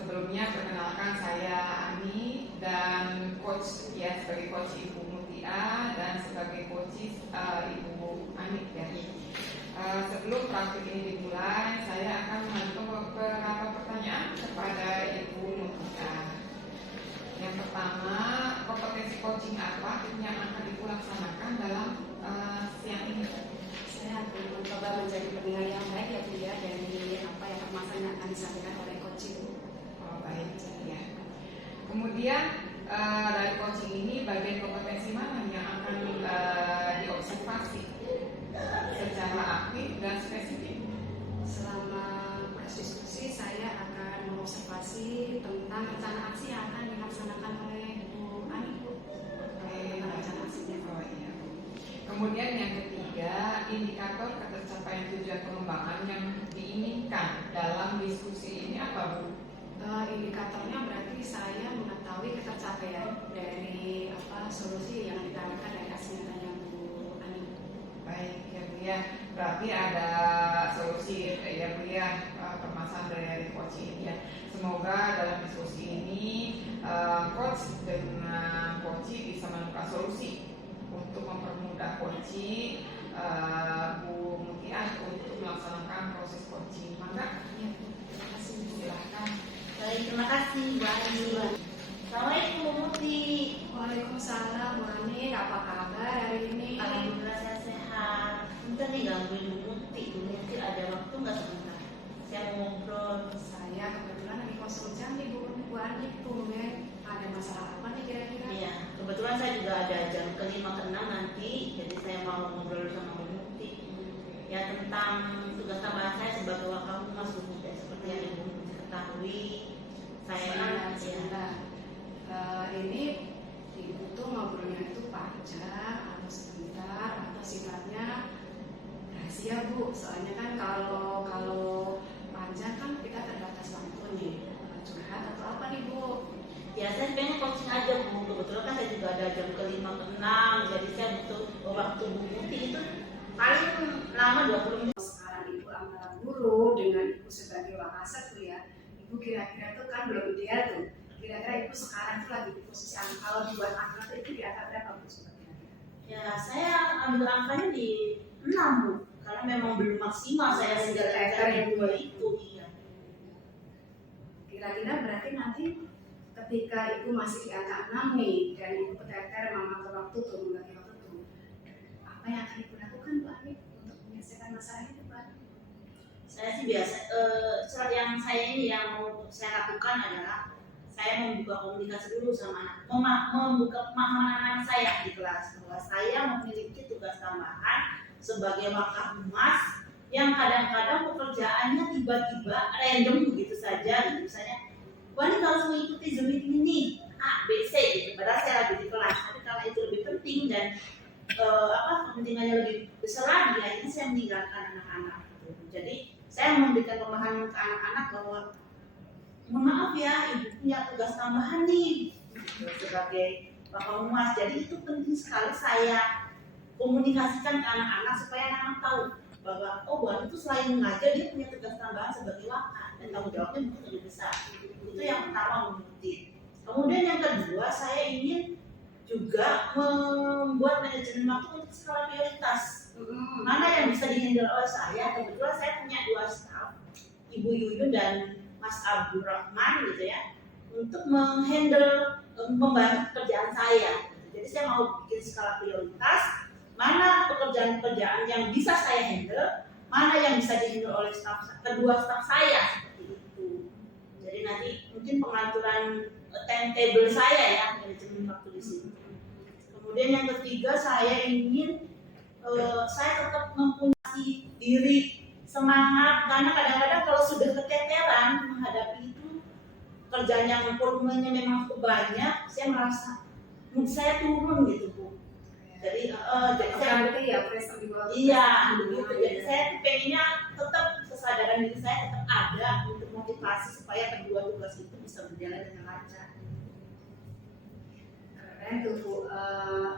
Sebelumnya perkenalkan saya Ani dan coach ya, sebagai coach Ibu Mutia dan sebagai coach Ibu Ani ya. Sebelum praktik ini dimulai, saya akan mengajukan beberapa pertanyaan kepada Ibu Mutia. Yang pertama, kompetensi coaching apa yang akan Ibu laksanakan dalam siang ini? Saya akan mencoba menjadi pendengar yang baik ya Bu ya, dari apa yang permasalahan yang akan disampaikan oleh coaching. Baik ya. Kemudian dari coaching ini bagian kompetensi mana yang akan diobservasi secara aktif dan spesifik? Selama proses diskusi saya akan mengobservasi tentang rencana aksi yang akan dilaksanakan oleh Bu Ani. Rencana aksinya. Oh iya. Kemudian yang ketiga, indikator ketercapaian tujuan pengembangan yang diinginkan dalam diskusi ini apa Bu? Indikatornya berarti saya mengetahui ketercapaian dari solusi yang ditawarkan dari aksi nyatanya Bu Ani. Baik ya Bu ya, berarti ada solusi ya Bu ya, permasalahan dari coach ini ya. Semoga dalam diskusi ini coach dengan coach bisa menemukan solusi untuk mempermudah coach Bu Mutia untuk melaksanakan proses coaching. Maka Ya, terima kasih Bu. silahkan. Baik, terima kasih Bu Ani. Assalamualaikum Bu Muti. Waalaikumsalam Bu Ani, apa kabar hari ini? Alhamdulillah saya sehat. Bentar nih gangguin Bu Muti. Bu Muti ada waktu nggak sebentar? Saya mau ngobrol. Saya kebetulan lagi konsultan nih Bu Ani, tumben ada masalah apa nih kira-kira? Iya, kebetulan saya juga ada jam ke-5 ke-6 nanti, jadi saya mau ngobrol sama Bu Muti. Ya tentang tugas tambahan saya sebagai Wakahumas Bu Muti. Seperti yang Ibu Muti ketahui, saya sebentar. Ini Ibu tuh ngobrolnya itu panjang atau sebentar atau sifatnya rahasia Bu? Soalnya kan kalau panjang kan kita terbatas waktu nih, curhat atau apa nih Bu? Ya saya pengen coaching aja Bu. Kebetulan kan saya juga ada jam ke-5 ke-6, jadi saya butuh waktu Bu Muti itu paling lama 20 menit. Sekarang Ibu antara guru dengan Ibu sebagai wakasat tuh ya, Ibu kira-kira tuh kan belum ideal tuh. Kira-kira Ibu sekarang tuh lagi di posisi kalau dibuat angka itu di angka berapa Bu? Kira-kira? Ya saya ambil angkanya di 6 Bu, karena memang belum maksimal saya menjalankan yang dua itu. Iya. Kira-kira berarti nanti ketika Ibu masih di angka 6 nih dan Ibu keteter mengatur waktu tuh, membagi waktu tuh, apa yang akan Ibu lakukan Bu Ani untuk menyelesaikan masalah itu Bu Ani? Saya sih biasa, yang saya ini yang mau saya lakukan adalah saya membuka komunikasi dulu sama anak, membuka pemahaman anak saya di kelas bahwa saya memiliki tugas tambahan sebagai wakahumas yang kadang-kadang pekerjaannya tiba-tiba random begitu saja, gitu misalnya, wah ini harus mengikuti Zoom meeting ini A, B, C gitu. Padahal saya lagi di kelas, tapi karena itu lebih penting dan kepentingannya lebih besar lagi, akhirnya saya meninggalkan anak-anak. Gitu. Jadi saya memberikan pemahaman ke anak-anak bahwa mohon maaf ya, Ibu punya tugas tambahan nih gitu, sebagai wakahumas. Jadi itu penting sekali saya komunikasikan ke anak-anak supaya anak-anak tahu bahwa Bu Ani itu selain mengajar dia punya tugas tambahan sebagai waka dan tanggung jawabnya mungkin lebih besar. Itu yang pertama mengerti. Kemudian yang kedua, saya ingin juga membuat manajemen waktu untuk skala prioritas. Mana yang bisa dihandle oleh saya? Kebetulan saya punya 2 staf, Ibu Yuyun dan Mas Abdurrahman gitu ya, untuk menghandle membantu pekerjaan saya. Jadi saya mau bikin skala prioritas, mana pekerjaan-pekerjaan yang bisa saya handle, mana yang bisa dihandle oleh kedua staf saya seperti itu. Jadi nanti mungkin pengaturan timetable saya ya, manajemen waktu di sini. Kemudian yang ketiga, saya ingin saya tetap mempunyai diri semangat, karena kadang-kadang kalau sudah keteteran menghadapi itu kerjaan yang volumenya memang cukup banyak, saya merasa mood saya turun gitu Bu. Jadi saya berarti ya pressure di bawah. iya begitu. Jadi saya pengennya tetap kesadaran diri saya tetap ada untuk motivasi supaya kedua tugas itu bisa berjalan dengan lancar. Keren tuh Bu,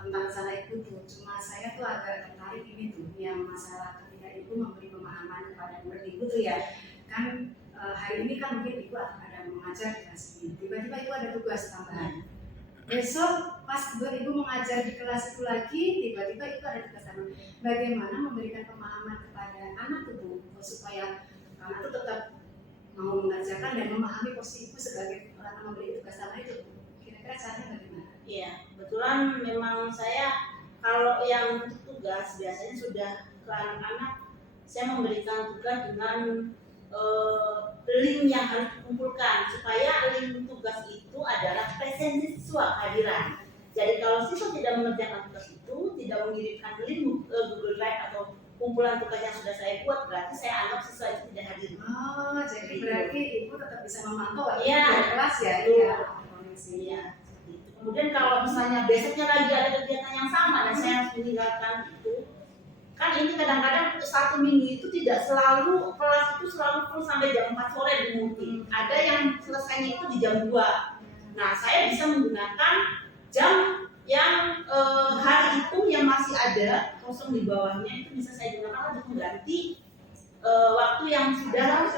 tentang masalah itu tuh. Cuma saya tuh agak tertarik ini tuh, yang masalah ketika Ibu memberi pemahaman kepada murid Ibu tuh ya. Kan hari ini kan mungkin Ibu ada mengajar di kelas ini. Tiba-tiba ibu ada tugas tambahan. Besok pas ibu mengajar di kelas itu lagi, tiba-tiba ibu ada tugas tambahan. Bagaimana memberikan pemahaman kepada anak tuh Bu, supaya anak itu tetap mau mengajarkan dan memahami posisi ibu sebagai orang yang memberi tugas tambahan itu. Kira-kira caranya bagaimana? Iya, kebetulan memang saya kalau yang untuk tugas biasanya sudah ke anak-anak, saya memberikan tugas dengan link yang harus dikumpulkan, supaya link tugas itu adalah presensi siswa kehadiran. Jadi kalau siswa tidak mengerjakan tugas itu, tidak mengirimkan link Google Drive atau kumpulan tugas yang sudah saya buat, berarti saya anggap siswa itu tidak hadir. Oh, jadi berarti ibu tetap bisa memantau Iya, di kelas ya? Iya. Iya. Kemudian kalau misalnya besoknya lagi ada kegiatan yang sama dan saya harus meninggalkan itu, kan ini kadang-kadang satu minggu itu tidak selalu kelas itu selalu full sampai jam 4 sore di Muti. Ada yang selesainya itu di jam 2. Nah, saya bisa menggunakan jam yang hari itu yang masih ada kosong di bawahnya itu bisa saya gunakan untuk mengganti waktu yang sudah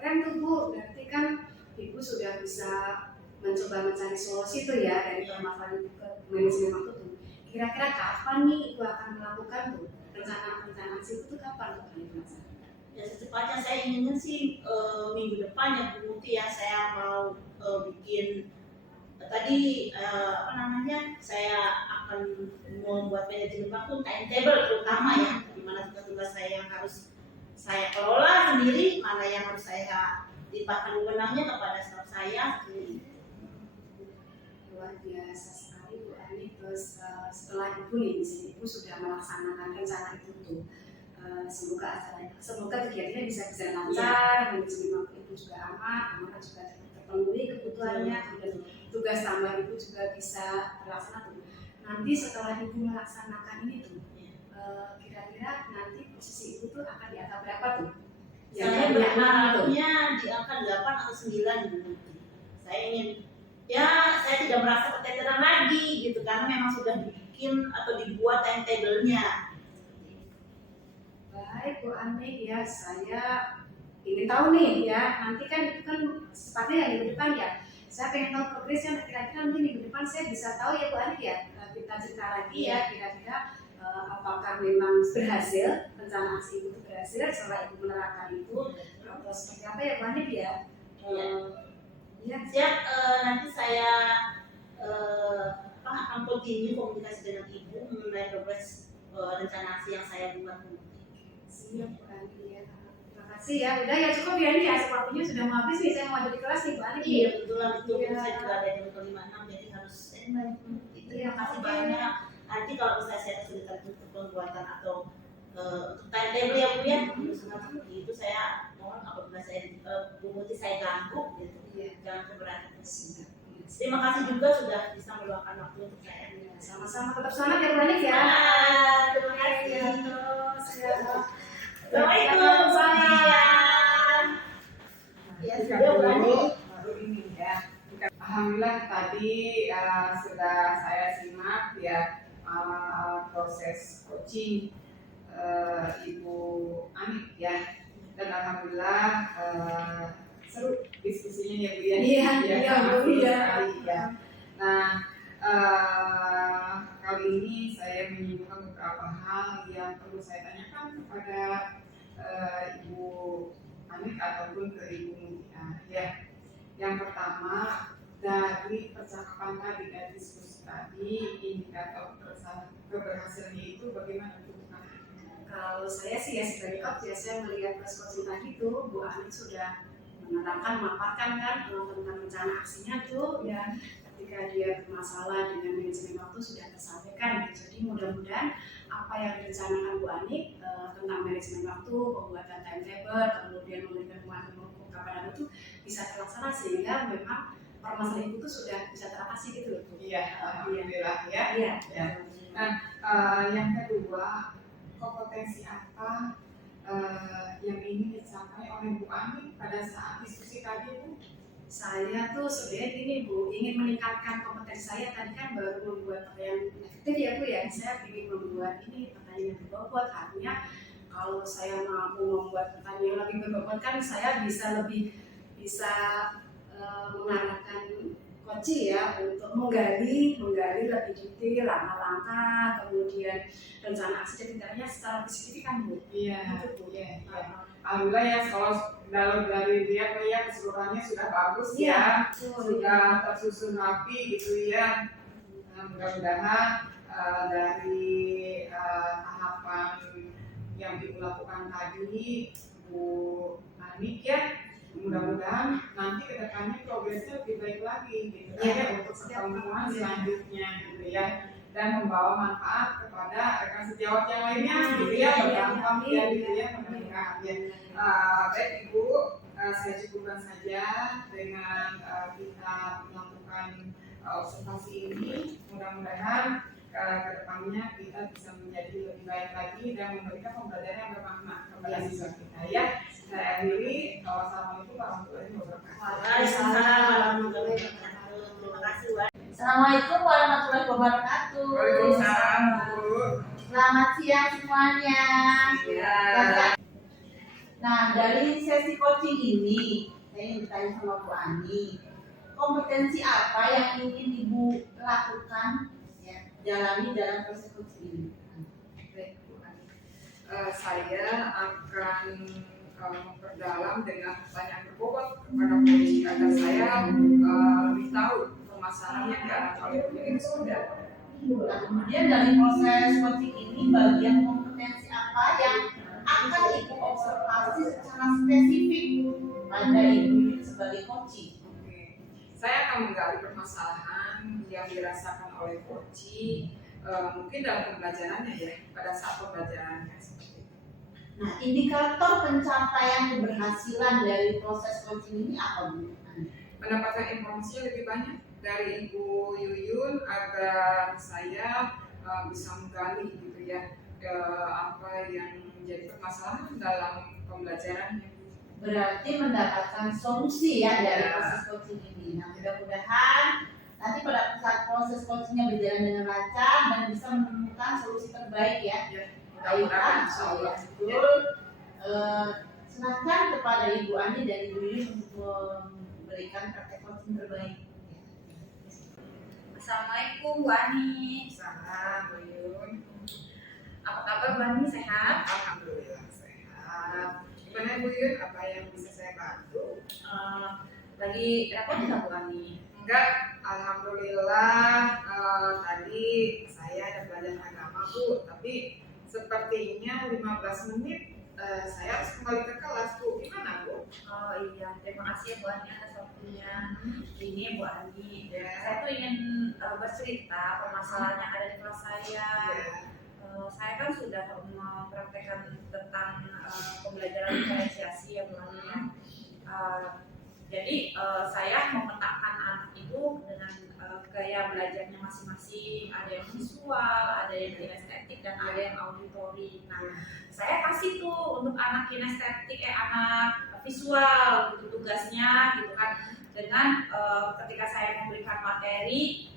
Keren tuh Bu, berarti kan ibu sudah bisa mencoba mencari solusi tuh ya dari permasalahan manajemen waktu tuh. Kira-kira kapan nih ibu akan melakukan tuh rencana aksi itu kapan tuh ibu? Ya secepatnya saya inginnya sih minggu depan ya Bu Muti ya, saya mau bikin tadi saya akan membuat manajemen waktu timetable terutama ya, di mana tugas-tugas saya yang harus saya kelola sendiri, mana yang harus saya limpahkan wewenangnya kepada staf saya. Luar biasa sekali Bu Ani. Terus setelah ibu nih, ibu sudah melaksanakan rencana itu tuh. Semoga kegiatannya bisa lancar, manajemen waktu ibu juga aman, anak juga terpenuhi kebutuhannya, kemudian tugas tambah ibu juga bisa terlaksana tuh. Nanti setelah ibu melaksanakan ini tuh, kira-kira nanti posisi ibu tuh akan di angka berapa tuh? Saya berharapnya di angka 8 atau 9 Bu. Saya ingin saya tidak merasa keteteran lagi gitu, karena memang sudah dibikin atau dibuat timetable-nya. Baik Bu Ani ya, saya ingin tahu nih ya, nanti kan itu kan sepatnya yang minggu depan ya. Saya pengen tahu progresnya, kira-kira nanti minggu depan saya bisa tahu ya Bu Ani ya. Kita cerita lagi ya, kira-kira apakah memang berhasil rencana aksi itu berhasil setelah ibu menerapkan itu, atau seperti apa ya Bu Ani ya? Ya, siap. Nanti saya akan continue komunikasi dengan ibu mengenai progres rencana aksi yang saya buat. Siap Bu Ani ya. Terima kasih ya. Udah ya cukup ya nih ya, waktunya sudah mau habis nih. Saya mau ada di kelas nih Bu Ani. Iya betul itu. Iya. Saya juga ada jam 5:06 jadi harus standby. Terima kasih banyak. Nanti kalau misalnya saya kesulitan untuk pembuatan atau untuk timetable ya Bu ya, seperti itu saya mohon apabila saya Bu Muti saya ganggu gitu. Jangan keberatan. Terima kasih juga sudah bisa meluangkan waktu untuk saya. Sama-sama, tetap semangat ya Bu Ani ya. Terima kasih. Terus ya. Assalamualaikum semuanya. Ya sudah Bu Ani. Baru ini ya. Alhamdulillah tadi sudah saya simak ya proses coaching Ibu Ani ya, dan alhamdulillah seru diskusinya ya Bu ya. Iya, sangat Bu seru ya. sekali ya. Nah kali ini saya menyinggung beberapa hal yang perlu saya tanyakan kepada Ibu Ani ataupun ke Ibu Mutia ya. Yang pertama, dari percakapan tadi dan diskusi tadi, indikator keberhasilannya itu bagaimana Bu? Kalau saya sih ya sebagai coach ya, saya melihat proses coaching tadi tuh Bu Ani sudah menerangkan, memaparkan kan tentang rencana aksinya tuh ya, ketika dia bermasalah dengan manajemen waktu sudah tersampaikan gitu. Jadi mudah-mudahan apa yang direncanakan Bu Ani tentang manajemen waktu, pembuatan timetable, kemudian memberikan pemahaman kepada itu bisa terlaksana sehingga memang permasalahan itu sudah bisa teratasi gitu loh. Iya, alhamdulillah ya. Iya. Ya. Nah, yang kedua, kompetensi apa yang ingin dicapai oleh Bu Ani pada saat diskusi tadi Bu? Saya tuh sebenarnya gini Bu, ingin meningkatkan kompetensi saya. Tadi kan baru membuat pertanyaan efektif ya Bu ya. Saya ingin membuat ini pertanyaan yang berbobot. Artinya kalau saya mampu membuat pertanyaan yang lebih berbobot kan saya bisa mengarahkan Koci ya untuk menggali lebih detail langkah-langkah, kemudian rencana aksi dan tindaknya secara spesifik kan Bu. Iya, Gitu, Bu. iya, iya. Alhamdulillah ya, kalau dari dia keseluruhannya sudah bagus Iya, ya, betul, sudah tersusun rapi gitu ya. Mudah-mudahan dari tahapan yang Ibu lakukan tadi, Bu Anik ya, mudah-mudahan nanti kedepannya progresnya lebih baik lagi gitu ya, untuk pertemuan selanjutnya gitu ya, dan membawa manfaat kepada rekan sejawat yang lainnya gitu ya, berdampak ya gitu ya, mudah-mudahan ya. Baik Ibu, saya cukupkan saja dengan kita melakukan observasi ini. Mudah-mudahan kedepannya kita bisa menjadi lebih baik lagi dan memberikan pembelajaran yang bermakna kepada siswa kita ya. Saya akhiri. Wassalamualaikum warahmatullahi wabarakatuh. Waalaikumsalam warahmatullahi wabarakatuh. Terima kasih, Bu. Assalamualaikum warahmatullahi wabarakatuh. Waalaikumsalam Bu. Selamat siang semuanya. Ya. Nah, dari sesi coaching ini, saya ingin bertanya sama Bu Ani, kompetensi apa yang ingin Ibu lakukan, ya, jalani dalam proses coaching ini? Baik, Bu Ani. Saya akan memperdalam dengan pertanyaan berbobot kepada coach agar saya lebih tahu permasalahan yang dialami oleh coach ini seperti apa. Nah, kemudian dari proses coaching ini, bagian kompetensi apa yang akan Ibu observasi secara spesifik pada Ibu sebagai coaching? Oke. Saya akan menggali permasalahan yang dirasakan oleh coach mungkin dalam pembelajarannya ya, pada saat pembelajarannya seperti itu. Nah, indikator pencapaian keberhasilan dari proses coaching ini apa, Bu? Mendapatkan informasi lebih banyak dari Ibu Yuyun agar saya bisa menggali gitu ya, apa yang menjadi permasalahan dalam pembelajarannya. Berarti mendapatkan solusi ya dari proses coaching ini. Nah, mudah-mudahan nanti pada saat proses coachingnya berjalan dengan lancar dan bisa menemukan solusi terbaik ya. Mudah-mudahan insyaallah. Betul. Silakan kepada Ibu Ani dan Ibu Yuyun untuk memberikan praktek coaching terbaik. Assalamualaikum Bu Ani. Salam Bu Yuyun. Apa kabar Bu Ani? Sehat? Alhamdulillah sehat. Gimana Bu Yuyun? Apa yang bisa saya bantu? Lagi repot nggak Bu Ani? Enggak, alhamdulillah. Tadi saya ada belajar agama Bu, tapi sepertinya 15 menit saya harus kembali ke kelas Bu. Gimana Bu? Oh iya, terima kasih ya Bu Ani atas waktunya. Ini Bu Ani, Ya. saya tuh ingin bercerita permasalahan yang ada di kelas saya. Ya. Saya kan sudah mempraktekkan tentang pembelajaran diferensiasi ya Bu Ani ya. Jadi saya memetakan anak itu dengan gaya belajarnya masing-masing. Ada yang visual, ada yang kinestetik, dan ada yang auditori. Nah, saya kasih tuh untuk anak kinestetik, anak visual gitu tugasnya gitu kan. Dengan ketika saya memberikan materi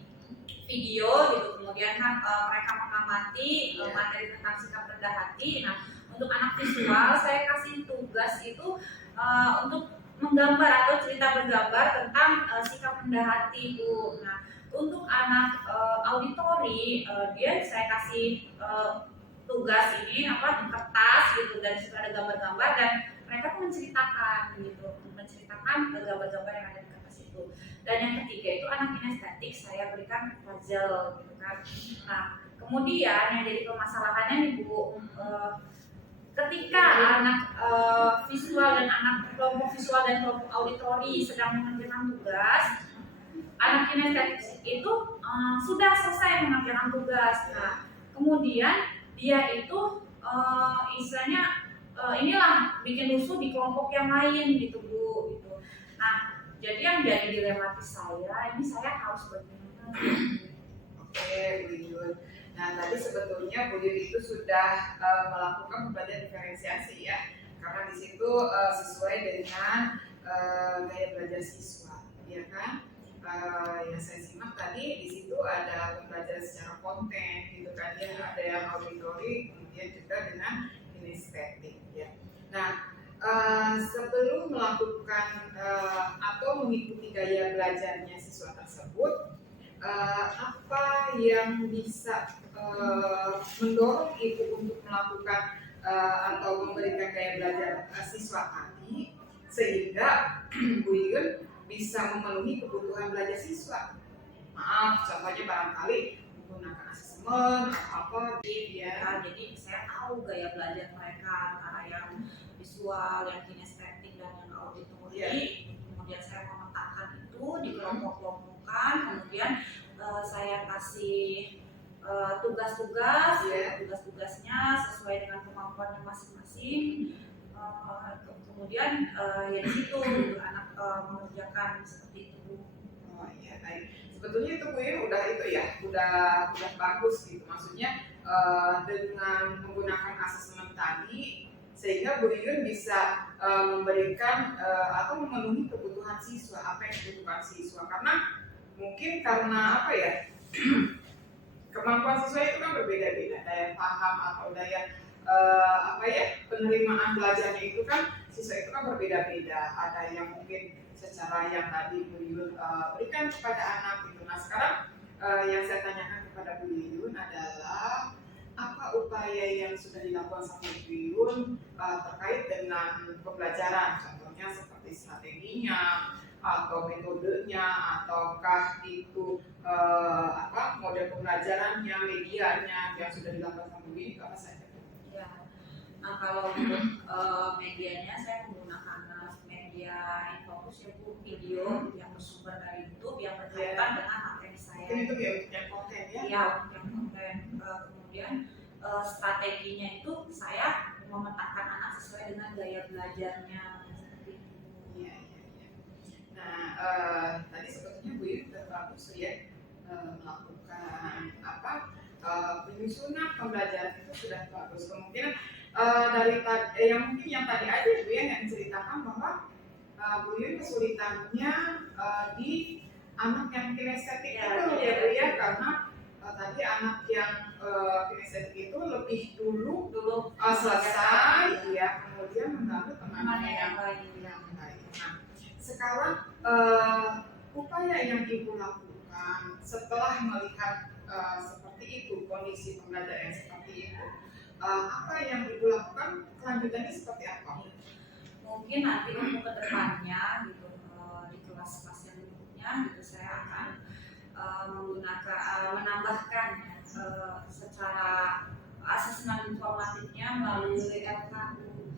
video gitu, kemudian kan mereka mengamati materi tentang sikap rendah hati. Nah, untuk anak visual saya kasih tugas itu untuk menggambar atau cerita bergambar tentang sikap rendah hati Bu. Nah, untuk anak auditori dia saya kasih tugas ini apa kertas gitu, dan situ ada gambar-gambar dan mereka tuh menceritakan gambar-gambar yang ada di kertas itu. Dan yang ketiga itu anak kinestetik saya berikan puzzle gitu kan. Nah, kemudian yang jadi permasalahannya nih Bu, ketika anak visual dan anak kelompok visual dan kelompok auditori sedang mengerjakan tugas, anak kinestetik itu sudah selesai mengerjakan tugas. Nah, kemudian dia itu istilahnya inilah bikin rusuh di kelompok yang lain gitu Bu. Gitu. Nah, jadi yang jadi dilematis saya ini saya harus bagaimana? Oke Bu Yuyun. Nah, tadi sebetulnya Bu Yuyun itu sudah melakukan pembelajaran diferensiasi ya, karena di situ sesuai dengan gaya belajar siswa, ya kan? Yang saya simak tadi di situ ada pembelajaran secara konten, gitu kan? Ya, ada yang auditori, kemudian juga dengan kinestetik, ya. Nah, sebelum melakukan atau mengikuti gaya belajarnya siswa tersebut, apa yang bisa mendorong ibu untuk melakukan atau memberikan gaya belajar siswa tadi sehingga Bu Yun bisa memenuhi kebutuhan belajar siswa. Maaf, contohnya barangkali menggunakan asesmen atau apa gitu ya. Jadi saya tahu gaya belajar mereka antara yang visual, yang kinestetik, dan yang auditori. Kemudian saya memetakan itu, dikelompok-kelompokkan, kemudian saya kasih tugas-tugasnya sesuai dengan kemampuannya masing-masing. Kemudian ya di situ anak mengerjakan seperti itu. Oh iya, baik. Sebetulnya itu Bu Yun udah bagus gitu. Maksudnya dengan menggunakan asesmen tadi sehingga Bu Yun bisa memberikan atau memenuhi kebutuhan siswa, apa yang dibutuhkan siswa. Karena apa ya? Kemampuan siswa itu kan berbeda-beda, daya paham atau daya penerimaan belajarnya itu kan siswa itu kan berbeda-beda. Ada yang mungkin secara yang tadi Bu Yun berikan kepada anak gitu. Nah sekarang yang saya tanyakan kepada Bu Yun adalah apa upaya yang sudah dilakukan sama Bu Yun terkait dengan pembelajaran, contohnya seperti strateginya atau metodenya, ataukah itu model pembelajarannya, medianya yang sudah dilakukan sama Bu Yun apa saja? Ya. Nah kalau untuk medianya saya menggunakan media Infocus ya Bu, video yang bersumber dari YouTube yang berkaitan dengan materi saya. Itu ya untuk yang konten ya? Iya, untuk yang konten. Kemudian strateginya itu saya memetakan anak sesuai dengan gaya belajarnya seperti itu. Iya. Nah tadi sebetulnya Bu Yun sudah bagus ya melakukan penyusunan pembelajaran itu sudah bagus. Kemungkinan mungkin yang tadi aja Bu Yun yang ceritakan bahwa Bu Yun kesulitannya di anak yang kinestetik itu ya Bu ya, karena tadi anak yang kinestetik itu lebih dulu selesai ya, kemudian mengganggu temannya yang baik. Nah, sekarang upaya yang Ibu lakukan setelah melihat seperti itu, kondisi pembelajaran yang seperti itu, apa yang Ibu lakukan kelanjutannya seperti apa? Mungkin nanti untuk kedepannya gitu di kelas-kelas yang berikutnya gitu saya akan menambahkan secara asesmen informatifnya melalui LKU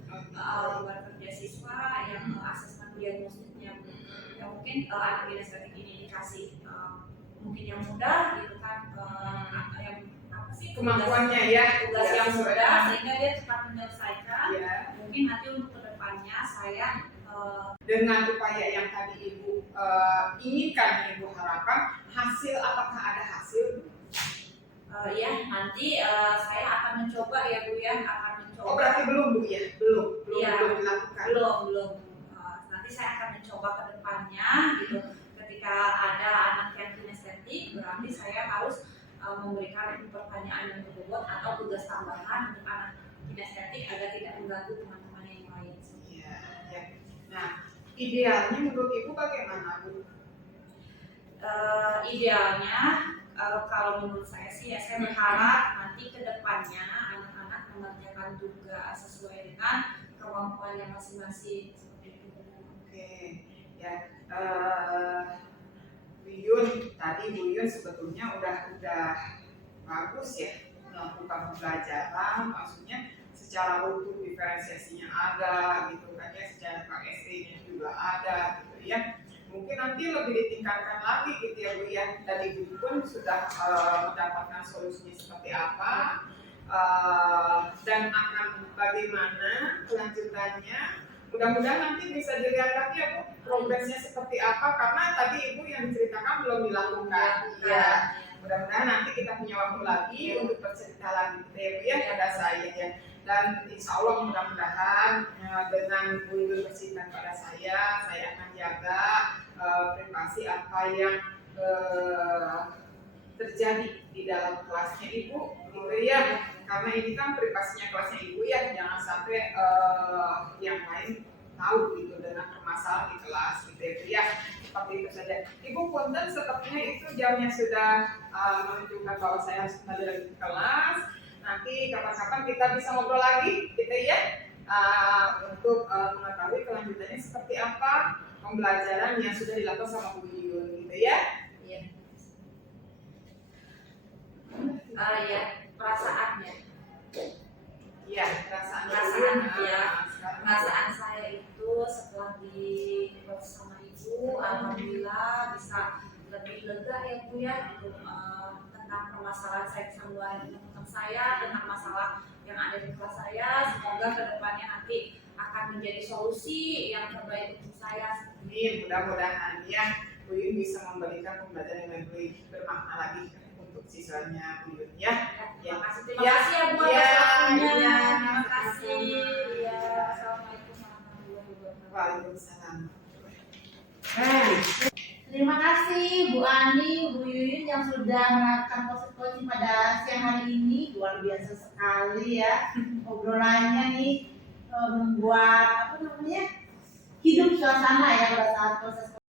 luar kerja siswa yang asesmen diagnostiknya. Ya mungkin anak kinestetik ini dikasih mungkin yang mudah gitu kan, yang apa sih kemampuannya ya, tugas yang mudah sehingga dia cepat menyelesaikan. Ya. Mungkin nanti untuk kedepannya saya dengan upaya yang tadi Ibu inginkan, Ibu harapkan apakah ada hasil? Ya nanti saya akan mencoba ya Bu ya, akan mencoba. Oh berarti belum Bu ya? Belum dilakukan? Belum. Nanti saya akan mencoba ke depannya gitu. Ketika ada anak yang kinestetik, berarti saya harus memberikan pertanyaan yang berbobot atau tugas tambahan untuk anak kinestetik agar tidak mengganggu teman-teman yang lain. Iya. Nah, idealnya menurut Ibu bagaimana Bu? Idealnya kalau menurut saya sih ya saya berharap nanti ke depannya anak-anak mengerjakan tugas sesuai dengan kemampuan yang masing-masing seperti itu. Oke, ya. Bu Yun sebetulnya udah bagus ya melakukan pembelajaran, maksudnya secara utuh diferensiasinya ada gitu kan ya, secara KSE-nya juga ada gitu ya. Mungkin nanti lebih ditingkatkan lagi gitu ya Bu ya, dan Ibu pun sudah mendapatkan solusinya seperti apa dan akan bagaimana kelanjutannya. Mudah-mudahan nanti bisa dilihat lagi ya Bu progresnya seperti apa, karena tadi Ibu yang diceritakan belum dilakukan. Ya, mudah-mudahan nanti kita punya waktu lagi untuk bercerita lagi gitu ya Bu ya pada saya ya. Dan insya Allah mudah-mudahan dengan Bu Yun bersihkan pada saya akan jaga privasi apa yang terjadi di dalam kelasnya Ibu gitu ya. karena ini kan privasinya kelasnya ibu ya, jangan sampai yang lain tahu gitu dengan permasalahan di kelas gitu ya. Seperti itu saja. Ibu punten sepertinya itu jamnya sudah menunjukkan bahwa saya harus kembali lagi ke kelas. Nanti kapan-kapan kita bisa ngobrol lagi gitu ya, untuk mengetahui kelanjutannya seperti apa pembelajaran yang sudah dilakukan sama Bu Yuyun gitu ya. Iya. Ya, perasaannya. Iya, perasaan Ya. Perasaan saya itu setelah di sama ibu, alhamdulillah bisa lebih lega ya Bu ya, gitu, tentang permasalahan saya bisa ngeluarin teman saya tentang masalah yang ada di kelas saya. Semoga kedepannya nanti akan menjadi solusi yang terbaik untuk saya. Amin, mudah-mudahan ya Bu Yuyun bisa memberikan pembelajaran yang lebih bermakna lagi untuk siswanya Bu Yuyun ya. Terima kasih ya Bu atas waktunya. Terima kasih. Ya, assalamualaikum warahmatullahi wabarakatuh. Waalaikumsalam. Terima kasih Bu Ani, Bu Yuyun yang sudah melakukan coaching pada siang hari ini. Luar biasa sekali ya obrolannya nih, membuat hidup suasana ya pada saat proses